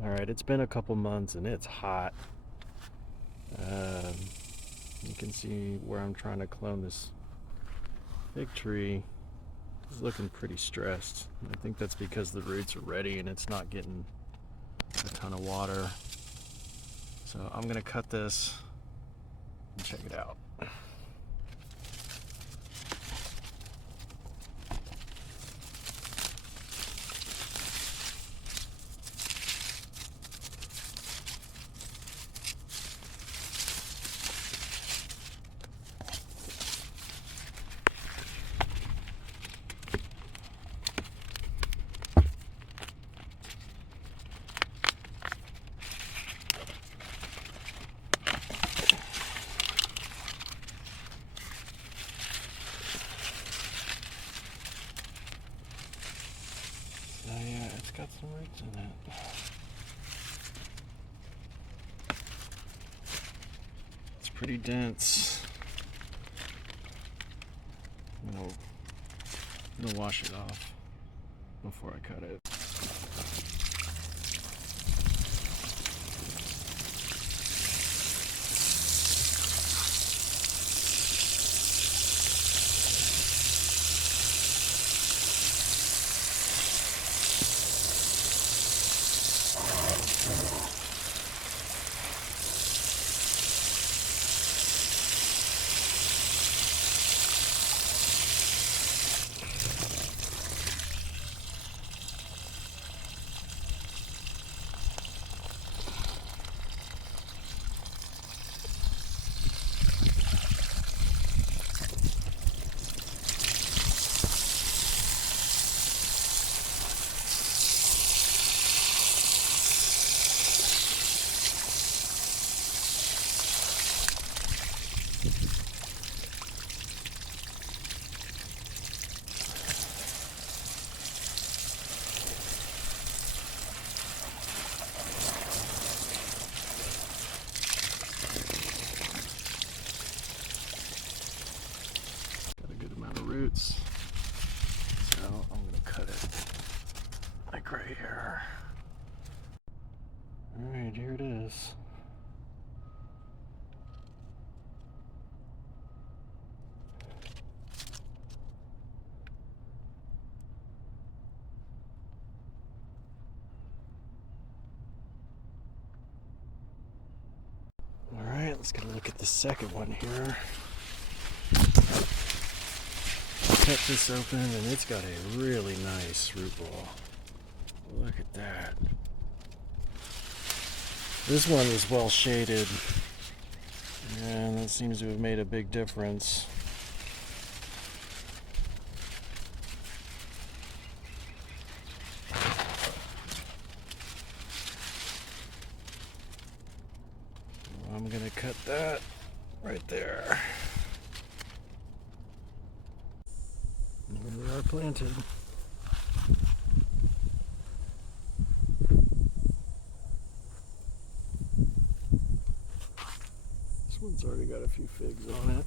Alright, it's been a couple months and it's hot. Um, you can see where I'm trying to clone this fig tree. It's looking pretty stressed. I think that's because the roots are ready and it's not getting a ton of water. So I'm gonna cut this and check it out. Oh yeah, it's got some roots in it. It's pretty dense. I'm gonna wash it off before I cut it. Got a good amount of roots. So I'm gonna cut it like right here. Alright, here it is. Alright, let's get a look at the second one here. Cut this open and it's got a really nice root ball. Look at that. This one was well shaded and that seems to have made a big difference. I'm gonna cut that right there. And here they are planted. This one's already got a few figs on it.